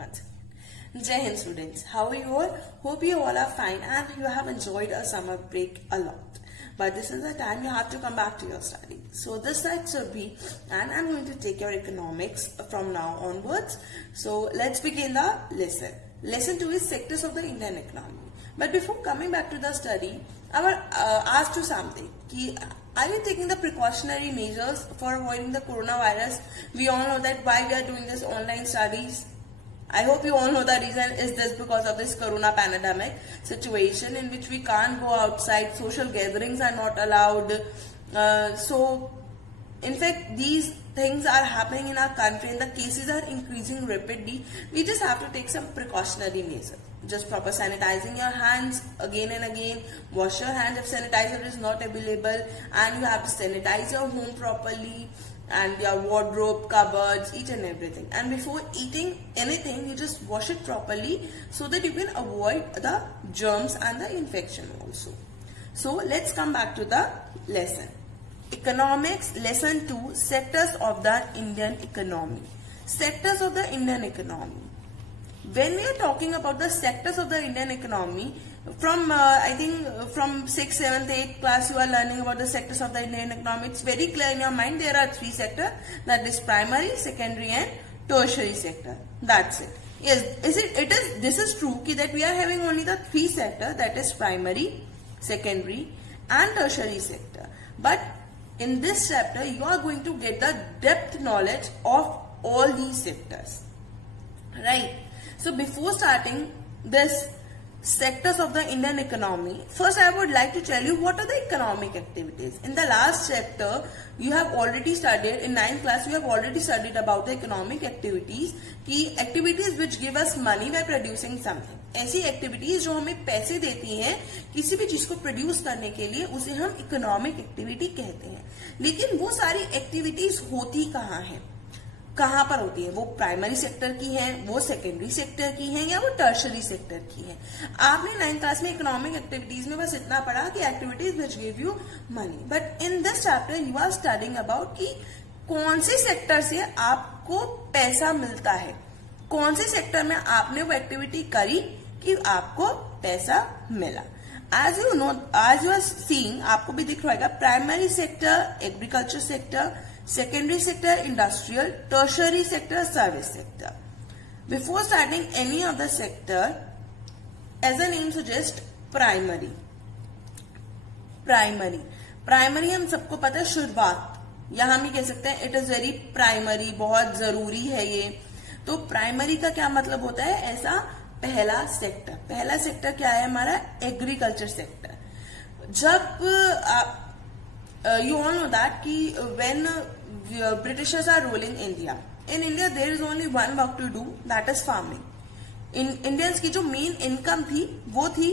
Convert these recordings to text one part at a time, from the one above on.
once again. Jai Hind students, how are you all? Hope you all are fine and you have enjoyed a summer break a lot. But this is the time you have to come back to your study. So this lecture will be, and I'm going to take your economics from now onwards. So let's begin the lesson. Lesson 2 is sectors of the Indian economy. But before coming back to the study, I will ask you something. Are you taking the precautionary measures for avoiding the coronavirus? We all know that why we are doing this online studies. I hope you all know the reason is this because of this corona pandemic situation in which we can't go outside, social gatherings are not allowed. So in fact these things are happening in our country and the cases are increasing rapidly. We just have to take some precautionary measures. Just proper sanitizing your hands again and again. Wash your hands if sanitizer is not available, and you have to sanitize your home properly and your wardrobe, cupboards, each and everything. And before eating anything, you just wash it properly so that you can avoid the germs and the infection also. So let's come back to the lesson. Economics, lesson 2, sectors of the Indian economy. Sectors of the Indian economy. When we are talking about the sectors of the Indian economy, from I think from 6th, 7th, 8th class you are learning about the sectors of the Indian economy. It's very clear in your mind. There are 3 sectors, that is primary, secondary and tertiary sector. That's it. Yes, this is true that we are having only the 3 sectors, that is primary, secondary and tertiary sector. But in this chapter you are going to get the depth knowledge of all these sectors. Right. So before starting this sectors of the Indian economy, first I would like to tell you what are the economic activities. In the last chapter you have already studied, in 9th class you have already studied about the economic activities, की activities which give us money by producing something. ऐसी activities जो हमें पैसे देती हैं किसी भी चीज को produce करने के लिए, उसे हम economic activity कहते हैं. लेकिन वो सारी activities होती कहाँ हैं, कहां पर होती है? वो प्राइमरी सेक्टर की है, वो सेकेंडरी सेक्टर की है, या वो टर्शरी सेक्टर की है? आपने 9th क्लास में इकोनॉमिक एक्टिविटीज में बस इतना पढ़ा कि activities which give you money. But in this chapter you are studying about कि कौन से सेक्टर से आपको पैसा मिलता है, कौन से सेक्टर में आपने वो एक्टिविटी करी कि आपको पैसा मिला. As you know, as you are seeing, आपको भी दिख रहा है primary sector agriculture sector, secondary sector industrial, tertiary sector service sector. Before starting any of the sector, as the name suggests, primary हम सबको पता है शुरुआत, या हम ही कह सकते हैं इट इज वेरी प्राइमरी, बहुत जरूरी है ये. तो प्राइमरी का क्या मतलब होता है? ऐसा पहला सेक्टर क्या है हमारा? Agriculture sector. जब you all know that कि when Britishers are ruling India, in India there is only one work to do, that is farming. in Indians की जो मेन इनकम थी वो थी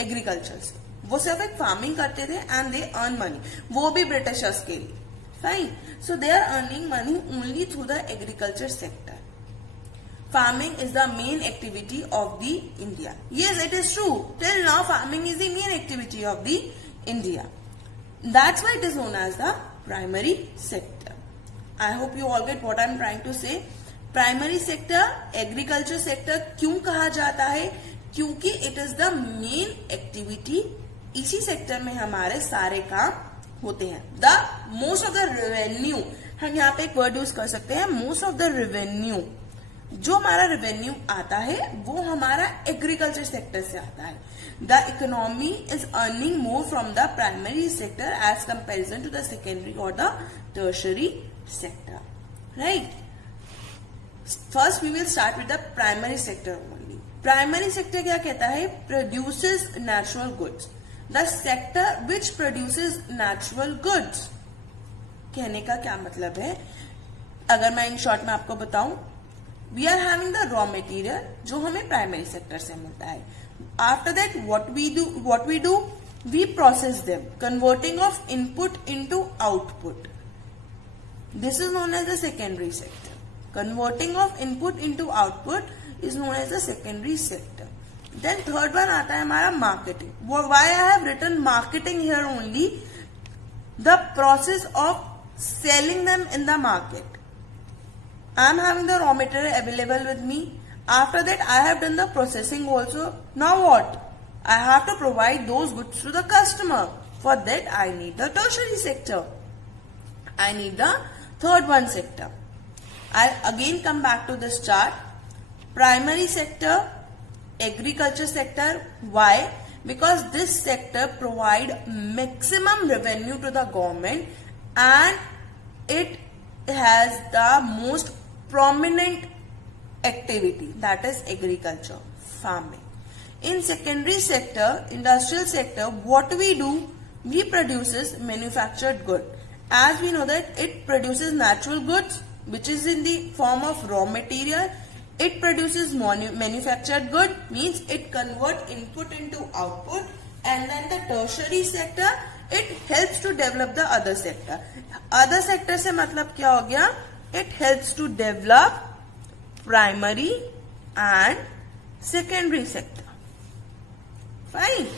एग्रीकल्चर से. वो सिर्फ एक फार्मिंग करते थे एंड दे अर्न मनी, वो भी ब्रिटिशर्स के लिए. Fine. So they are earning money only through the agriculture sector. Farming is the main activity of the India. Yes, it is true. Till now farming is the main activity of the India. That's why it is known as the primary sector. I hope you all get what I am trying to say. Primary sector, agriculture sector क्यों कहा जाता है? क्योंकि it is the main activity. इसी sector में हमारे सारे काम होते हैं. The most of the revenue, हम यहाँ पे एक वर्ड यूज कर सकते हैं, most of the revenue. जो हमारा रेवेन्यू आता है वो हमारा एग्रीकल्चर सेक्टर से आता है. The economy is earning more from the primary sector as comparison to the secondary और the tertiary sector. Right. First we will start with the primary sector only. Primary sector क्या कहता है? Produces natural goods. The sector which produces natural goods. कहने का क्या मतलब है? अगर मैं इन शॉर्ट में आपको बताऊं, we are having the raw material जो हमें प्राइमरी सेक्टर से मिलता है. After that what we do we process them, converting of input into output. This is known as the secondary sector. Converting of input into output is known as the secondary sector. Then third one आता है हमारा marketing. Why I have written marketing here only? The process of selling them in the market. I am having the raw material available with me. After that, I have done the processing also. Now what? I have to provide those goods to the customer. For that, I need the tertiary sector. I need the third one sector. I'll again come back to this chart. Primary sector, agriculture sector. Why? Because this sector provide maximum revenue to the government and it has the most prominent activity, that is agriculture, farming. In secondary sector, industrial sector, what we do? We produces manufactured good. As we know that it produces natural goods, which is in the form of raw material. It produces manufactured good, means it convert input into output. And then the tertiary sector, it helps to develop the other sector. Other sector से मतलब क्या हो गया? It helps to develop primary and secondary sector. Fine.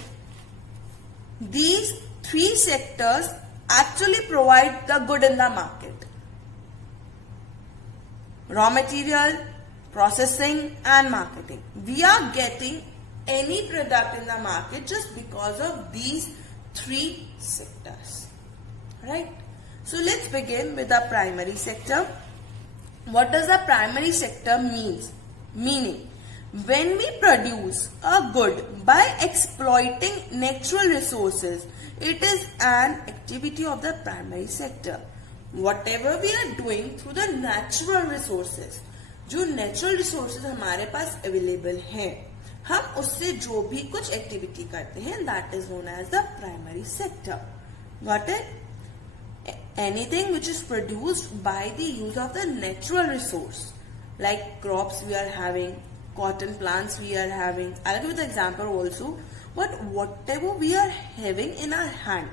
These three sectors actually provide the good in the market. Raw material, processing and marketing. We are getting any product in the market just because of these three sectors. Right? So let's begin with the primary sector. What does the primary sector means? Meaning, when we produce a good by exploiting natural resources, it is an activity of the primary sector. Whatever we are doing through the natural resources, जो natural resources हमारे पास available हैं, हम उससे जो भी कुछ activity करते हैं, that is known as the primary sector. Got it? Anything which is produced by the use of the natural resource, like crops we are having, cotton plants we are having. I'll give you the example also. But whatever we are having in our hand,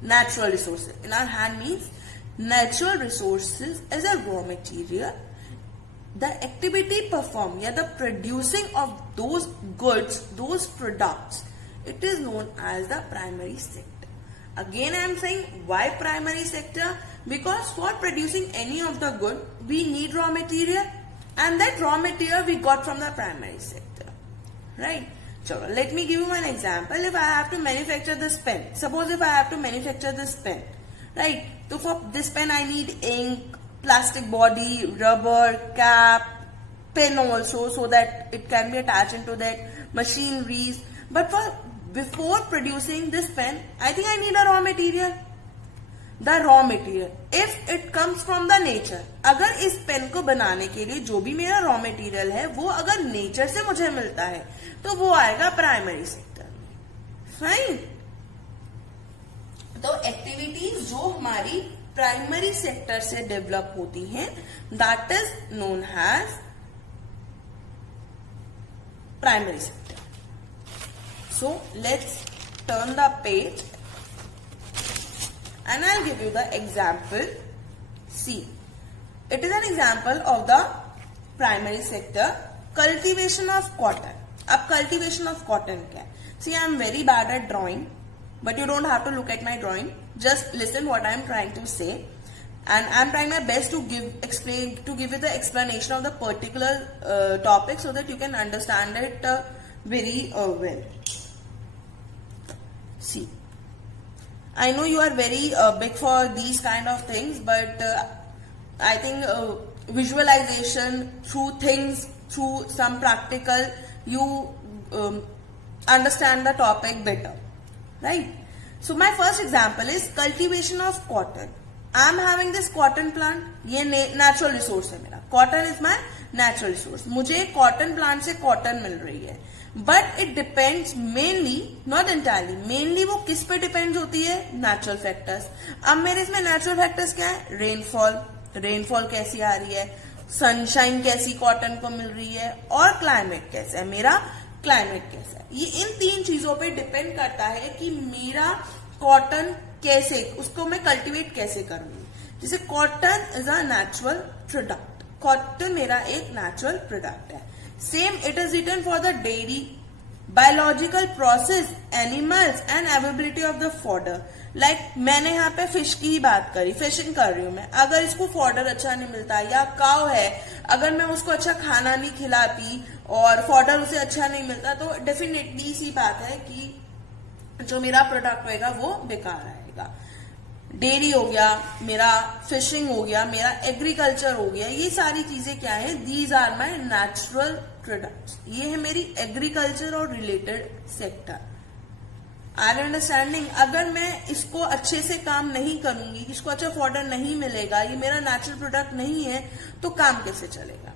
natural resources. In our hand means natural resources as a raw material. The activity performed, yeah, the producing of those goods, those products, it is known as the primary sector. Again, I am saying why primary sector? Because for producing any of the good, we need raw material, and that raw material we got from the primary sector, right? So let me give you one example. If I have to manufacture this pen, suppose if I have to manufacture this pen, right? So for this pen, I need ink, plastic body, rubber, cap, pen also, so that it can be attached into that machineries. But before producing this pen, I think I need a raw material. The raw material, if it comes from the nature, अगर इस pen को बनाने के लिए जो भी मेरा raw material है वो अगर नेचर से मुझे मिलता है तो वो आएगा प्राइमरी सेक्टर में. फाइन. तो एक्टिविटीज जो हमारी प्राइमरी सेक्टर से डेवलप होती हैं, that is known as primary sector. So let's turn the page and I'll give you the example. See, it is an example of the primary sector, cultivation of cotton. अब cultivation of cotton क्या है? See, I am very bad at drawing, but you don't have to look at my drawing. Just listen what I am trying to say, and I am trying my best to give you the explanation of the particular topic so that you can understand it very well. See. I know you are very big for these kind of things, but I think visualization through things, through some practical, you understand the topic better, right? So my first example is cultivation of cotton. I am having this cotton plant. ये natural resource है मेरा. Cotton is my natural resource. मुझे cotton plant से cotton मिल रही है. But it depends mainly, not entirely, mainly वो किस पे depends होती है? Natural factors. अब मेरे इसमें natural factors क्या है? Rainfall कैसी आ रही है? Sunshine कैसी cotton को मिल रही है? और climate कैसा है? मेरा climate कैसा है? ये इन तीन चीजों पे depend करता है कि मेरा cotton कैसे, उसको मैं cultivate कैसे करूंगी. जैसे cotton is a natural product. Cotton मेरा एक natural product है. Same it is written for the dairy biological process, animals and availability of the fodder. Like मैंने यहाँ पे फिश की ही बात करी, फिशिंग कर रही हूँ मैं, अगर इसको फॉडर अच्छा नहीं मिलता, या काव है अगर मैं उसको अच्छा खाना नहीं खिलाती और फॉडर उसे अच्छा नहीं मिलता, तो डेफिनेटली सी बात है कि जो मेरा प्रोडक्ट होगा वो बेकार आएगा। डेयरी हो गया, मेरा फिशिंग हो गया, मेरा एग्रीकल्चर हो गया, ये सारी चीजें क्या है, these are my natural products. ये है मेरी एग्रीकल्चर और रिलेटेड सेक्टर। Are understanding? अगर मैं इसको अच्छे से काम नहीं करूंगी, इसको अच्छा फॉडर नहीं मिलेगा, ये मेरा नेचुरल प्रोडक्ट नहीं है, तो काम कैसे चलेगा?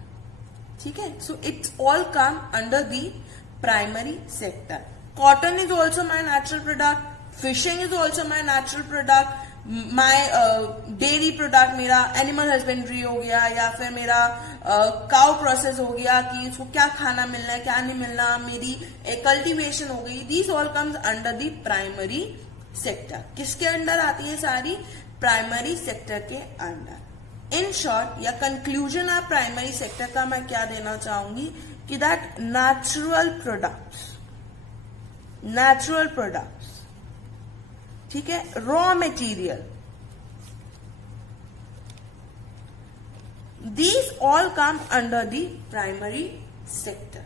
ठीक है, so it's all come under the primary sector. Cotton is also my natural product, fishing is also my natural product, my dairy product मेरा एनिमल हस्बेंड्री हो गया, या फिर मेरा काउ प्रोसेस हो गया कि उसको क्या खाना मिलना है क्या नहीं मिलना, मेरी कल्टीवेशन हो गई, these all comes under the primary sector. किसके अंडर आती है सारी? प्राइमरी सेक्टर के अंडर। इन शॉर्ट या कंक्लूजन ऑफ प्राइमरी सेक्टर का मैं क्या देना चाहूंगी कि दैट नेचुरल प्रोडक्ट्स, ठीक है, raw material, these all come under the primary sector.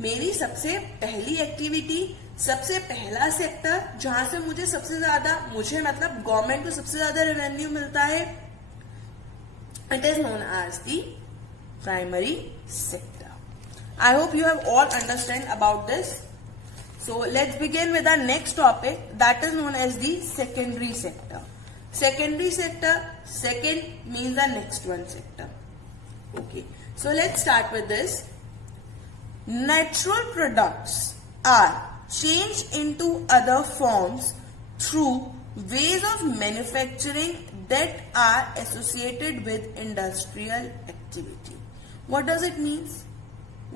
मेरी सबसे पहली एक्टिविटी, सबसे पहला सेक्टर जहां से मुझे सबसे ज्यादा, मुझे मतलब गवर्नमेंट को सबसे ज्यादा रेवेन्यू मिलता है, it is known as the primary sector. I hope you have all understand about this. So let's begin with our next topic, that is known as the secondary sector. Secondary sector, second means the next one sector. Okay, so let's start with this. Natural products are changed into other forms through ways of manufacturing that are associated with industrial activity. What does it mean?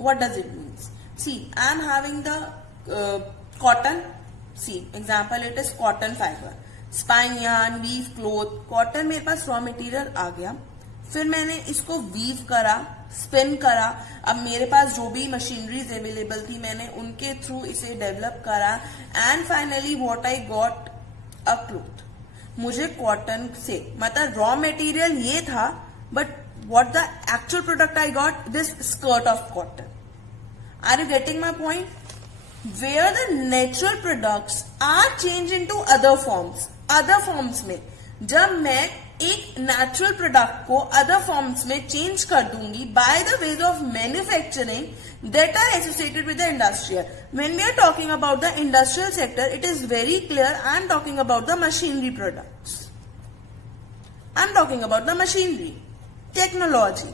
What does it mean? See, I am having the cotton. See, example, it is cotton fiber, spine yarn, weave cloth. Cotton मेरे पास raw material आ गया, फिर मैंने इसको weave करा, spin करा, अब मेरे पास जो भी मशीनरीज अवेलेबल थी मैंने उनके थ्रू इसे डेवलप करा, and finally what I got a cloth. मुझे कॉटन से मतलब रॉ मटेरियल ये था, but what the actual product I got, this skirt of cotton. Are you getting my point? Where the natural products are changed into other forms. Other forms में जब मैं एक natural product को other forms में change कर दूंगी by the ways of manufacturing that are associated with the industrial. When we are talking about the industrial sector, it is very clear I am talking about the machinery products. I am talking about the machinery, technology.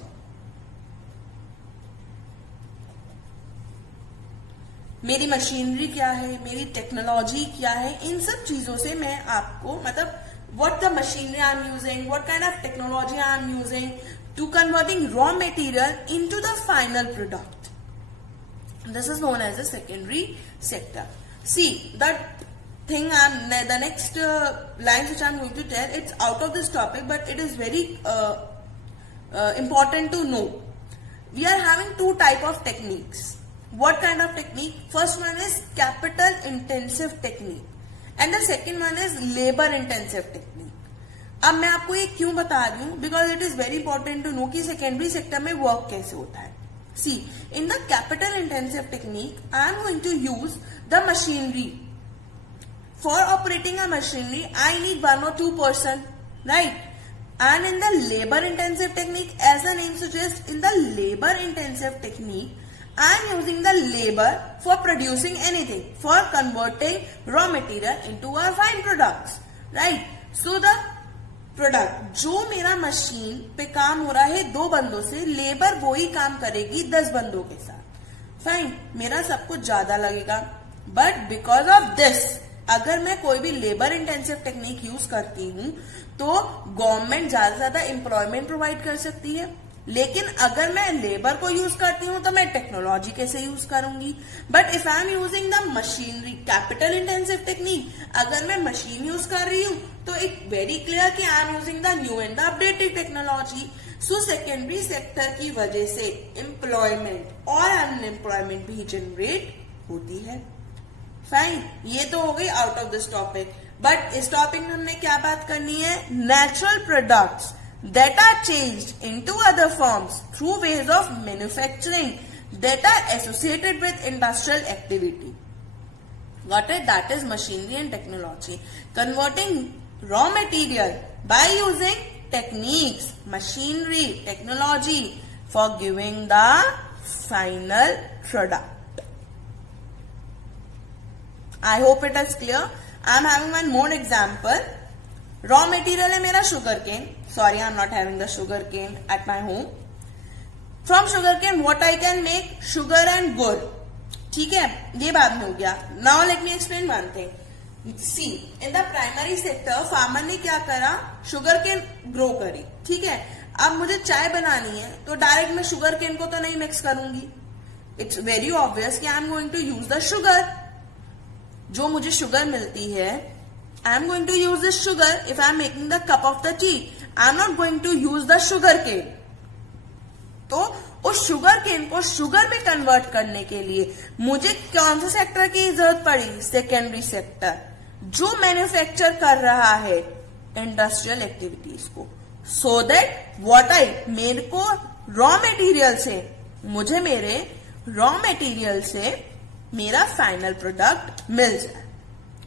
मेरी machinery क्या है, मेरी technology क्या है, इन सब चीजों से मैं आपको मतलब what the machinery I am using, what kind of technology I am using to converting raw material into the final product. This is known as the secondary sector. See the thing the next lines which I'm going to tell, it's out of this topic, but it is very important to know. We are having two type of techniques. What kind of technique? First one is capital intensive technique and the second one is labor intensive technique. अब मैं आपको ये क्यों बता रही हूँ? Because it is very important to know कि secondary sector में work कैसे होता है. See, in the capital intensive technique, I am going to use the machinery. For operating a machinery, I need 1 or 2 person, right? And in the labor intensive technique, as the name suggests, in the labor intensive technique, I am using the labor for producing anything, for converting raw material into our fine products, right? So the product जो मेरा machine पे काम हो रहा है 2 बंदों से, labour वो ही काम करेगी 10 बंदों के साथ. फाइन, मेरा सब कुछ ज्यादा लगेगा, बट बिकॉज ऑफ दिस अगर मैं कोई भी लेबर इंटेंसिव टेक्निक यूज करती हूं तो गवर्नमेंट ज्यादा से ज्यादा एम्प्लॉयमेंट प्रोवाइड कर सकती है. लेकिन अगर मैं लेबर को यूज करती हूं तो मैं टेक्नोलॉजी कैसे यूज करूंगी? But if I am using the machinery capital intensive technique, अगर मैं मशीन यूज कर रही हूं तो इट वेरी क्लियर कि I am using the new and the updated technology. So secondary sector की वजह से एम्प्लॉयमेंट और अनएम्प्लॉयमेंट भी जनरेट होती है। फाइन, ये तो हो गई out of this topic. But इस टॉपिक में हमने क्या बात करनी है? Natural products that are changed into other forms through ways of manufacturing that are associated with industrial activity. Got it? That is machinery and technology. Converting raw material by using techniques, machinery, technology for giving the final product. I hope it is clear. I am having one more example. Raw material है मेरा sugar cane. Sorry, I am not having the sugar cane at my home. From sugar cane what I can make? Sugar and gur. ठीक है, ये बाद में हो गया. Now let me explain one thing. See, in the primary sector farmer ने क्या करा? शुगर केन ग्रो करी. ठीक है, अब मुझे चाय बनानी है तो डायरेक्ट मैं शुगर केन को तो नहीं मिक्स करूंगी. इट्स वेरी ऑब्वियस कि I am going to use the sugar. जो मुझे शुगर मिलती है, I am going to use this sugar if I am making the cup of the tea. I am not going to use the sugar cane. तो उस sugar cane को sugar में convert करने के लिए मुझे कौन से सेक्टर की जरूरत पड़ी? सेकेंडरी सेक्टर, जो मैन्युफैक्चर कर रहा है इंडस्ट्रियल एक्टिविटीज को. सो दैट व्हाट आई, मेरे को रॉ मटेरियल से, मुझे मेरे रॉ मटेरियल से मेरा फाइनल प्रोडक्ट मिल जाए.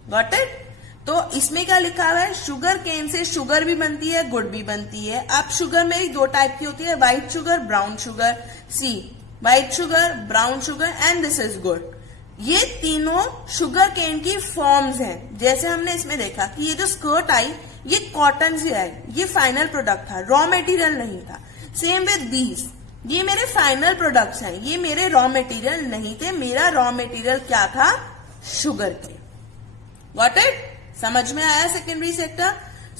Got it? तो इसमें क्या लिखा हुआ है? शुगर केन से शुगर भी बनती है, गुड़ भी बनती है. अब शुगर में भी दो टाइप की होती है, white sugar, brown sugar. See, white sugar, brown sugar and this is gur. ये तीनों शुगर केन की फॉर्म्स हैं. जैसे हमने इसमें देखा कि ये जो स्कर्ट आई ये कॉटन से आई, ये फाइनल प्रोडक्ट था, रॉ मटेरियल नहीं था. सेम विद दीज, ये मेरे फाइनल प्रोडक्ट्स हैं, ये मेरे रॉ मटेरियल नहीं थे. मेरा रॉ मटेरियल क्या था? Sugar cane. Got it? समझ में आया secondary sector?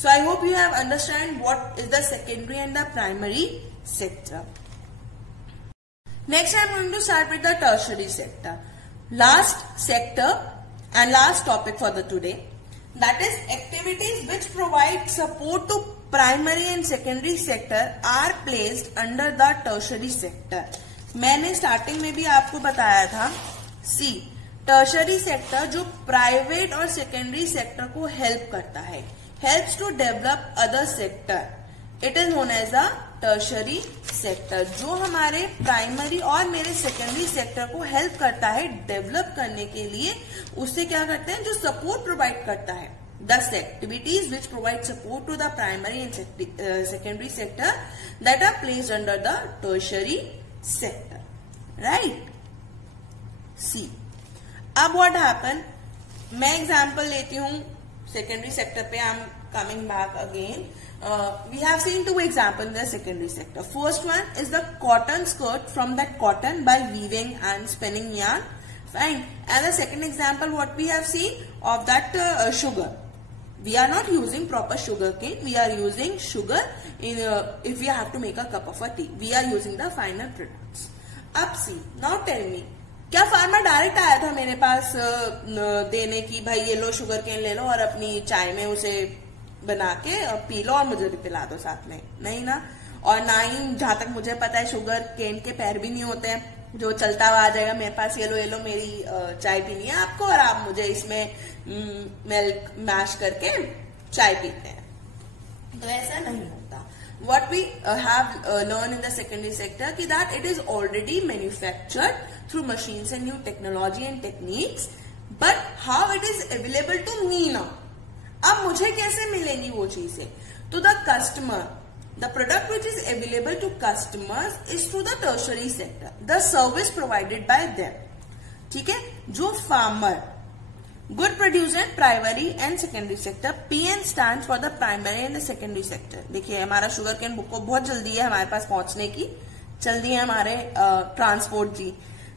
So I hope you have understand what is the secondary and the primary sector. Next I am going to start with the tertiary sector. Last sector and last topic for the today, that is activities which provide support to primary and secondary sector are placed under the tertiary sector. मैंने starting में भी आपको बताया था. सी, tertiary sector जो private और secondary sector को help करता है, helps to develop other sector, it is known as a tertiary sector. जो हमारे प्राइमरी और मेरे सेकेंडरी सेक्टर को हेल्प करता है डेवलप करने के लिए, उससे क्या करते हैं? जो सपोर्ट प्रोवाइड करता है. The activities which provide support to the primary and secondary sector that are placed under the tertiary sector. Right? See, अब व्हाट हैपन, मैं एग्जाम्पल लेती हूं सेकेंडरी सेक्टर पे. I am coming back again. We have seen two example in the secondary sector. First one is the cotton skirt from that cotton by weaving and spinning yarn. Fine. And the second example what we have seen of that sugar. We are not using proper sugar cane. We are using sugar in if we have to make a cup of a tea. We are using the final products. Up see. Now tell me. क्या farmer direct आया था मेरे पास देने की, भाई ये low sugar cane ले लो और अपनी चाय में उसे बना के पी लो और मुझे भी पिला दो साथ में? नहीं ना. और ना ही, जहां तक मुझे पता है, शुगर केन के पैर भी नहीं होते हैं जो चलता हुआ आ जाएगा मेरे पास, ये लो मेरी चाय पीनी है आपको और आप मुझे इसमें मिल्क मैश करके चाय पीते हैं. तो ऐसा नहीं होता. What we have learned in the secondary sector कि that it is already manufactured through machines and new technology and techniques, but how it is available to me now. अब मुझे कैसे मिलेंगी वो चीजें? To the customer, the product which is available to customers is through the tertiary sector, the service provided by them. ठीक है? जो farmer, good producer in primary and secondary sector. PN stands for the primary and the secondary sector. देखिए हमारा sugar cane book को बहुत जल्दी है हमारे पास पहुंचने की, जल्दी है हमारे ट्रांसपोर्ट जी.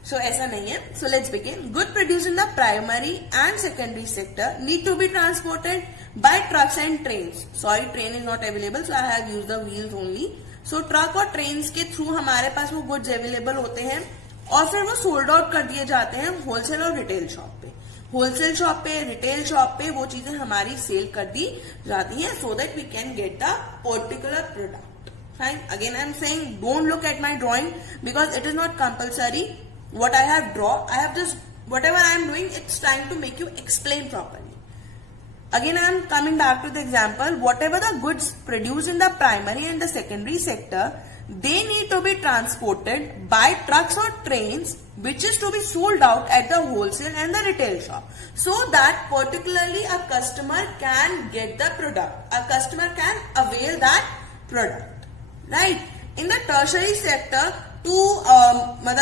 सो ऐसा नहीं है. So let's begin. Good produce in the primary and secondary sector need to be transported by trucks and trains. Sorry, train is not available, so I have used the wheels only. So truck और trains के through हमारे पास वो goods available होते हैं और फिर वो सोल्ड आउट कर दिए जाते हैं होलसेल और रिटेल शॉप पे. होलसेल शॉप पे, रिटेल शॉप पे वो चीजें हमारी सेल कर दी जाती हैं so that we can get the particular product. Fine. Again I am saying don't look at my drawing because it is not compulsory. What I have draw, I have just whatever I am doing, it's trying to make you explain properly. Again, I am coming back to the example. Whatever the goods produced in the primary and the secondary sector, they need to be transported by trucks or trains, which is to be sold out at the wholesale and the retail shop, so that particularly a customer can get the product. A customer can avail that product. Right? In the tertiary sector,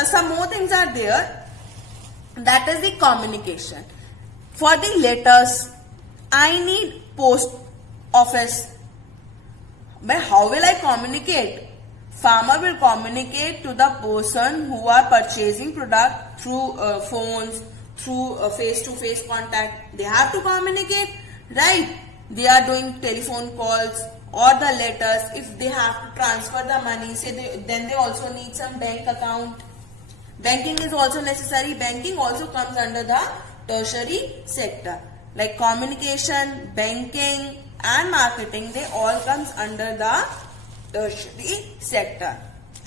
some more things are there. That is the communication. For the letters, I need post office. But how will I communicate? Farmer will communicate to the person who are purchasing product through phones, through face-to-face contact. They have to communicate, right? They are doing telephone calls or the letters. If they have to transfer the money, then they also need some bank account. Banking is also necessary. Banking also comes under the tertiary sector. Like communication, banking and marketing, they all comes under the tertiary sector.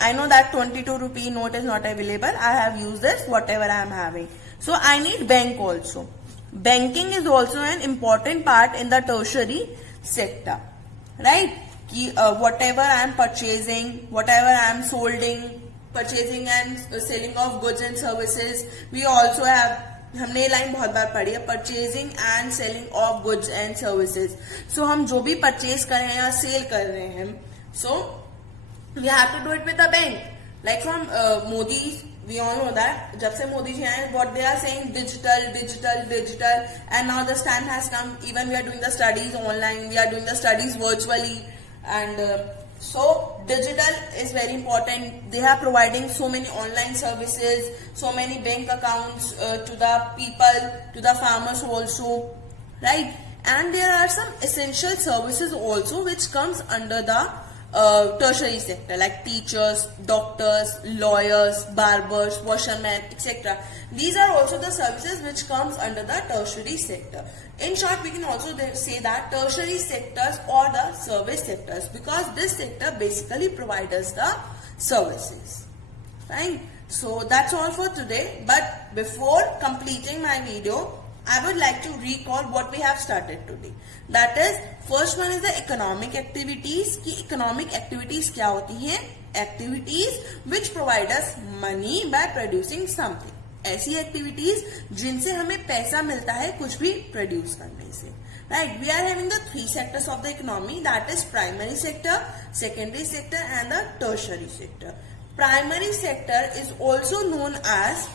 I know that 22 rupee note is not available. I have used this whatever I am having. So I need bank also. Banking is also an important part in the tertiary sector. Right? Whatever I am purchasing, whatever I am purchasing and selling of goods and services, we also have, हमने ये line बहुत बार पढ़ी है, purchasing and selling of goods and services. So हम जो भी purchase कर रहे हैं या सेल कर रहे हैं, so we have to do it with the bank. Like from Modi, we all know that जब से मोदी जी आए, what they are saying, digital digital digital, and now the time has come, even we are doing the studies online, we are doing the studies virtually, and so digital is very important. They are providing so many online services, so many bank accounts to the people, to the farmers also, right? And there are some essential services also which comes under the tertiary sector, like teachers, doctors, lawyers, barbers, washermen, etc. These are also the services which comes under the tertiary sector. In short, we can also say that tertiary sectors or the service sectors, because this sector basically provides us the services. Fine. So that's all for today. But before completing my video, I would like to recall what we have started today. That is, first one is the economic activities. कि economic activities क्या होती हैं? Activities which provide us money by producing something. ऐसी activities जिनसे हमें पैसा मिलता है कुछ भी प्रोड्यूस करने से. Right? We are having the three sectors of the economy, that is primary sector, secondary sector and the tertiary sector. Primary sector is also known as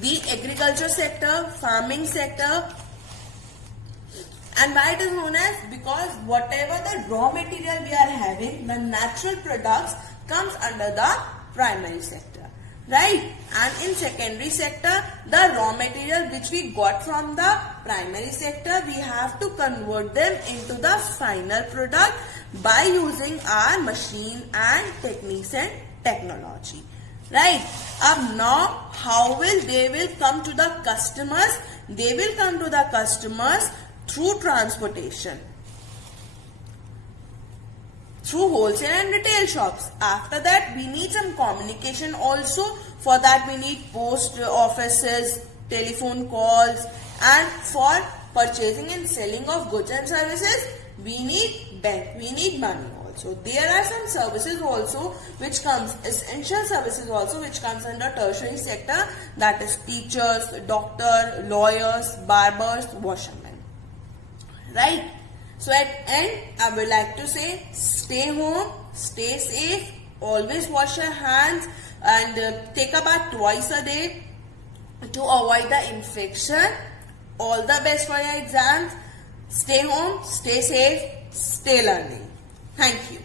the agriculture sector, farming sector. And why it is known as? Because whatever the raw material we are having, the natural products comes under the primary sector. Right? And in secondary sector, the raw material which we got from the primary sector, we have to convert them into the final product by using our machine and techniques and technology. Right? Now, how will they come to the customers? They will come to the customers through transportation, through wholesale and retail shops. After that, we need some communication also. For that, we need post offices, telephone calls, and for purchasing and selling of goods and services, we need bank, we need money also. There are some services also which comes, essential services also which comes under tertiary sector, that is teachers, doctor, lawyers, barbers, washermen. Right? So at end, I would like to say, stay home, stay safe, always wash your hands and take a bath twice a day to avoid the infection. All the best for your exams. Stay home, stay safe, stay learning. Thank you.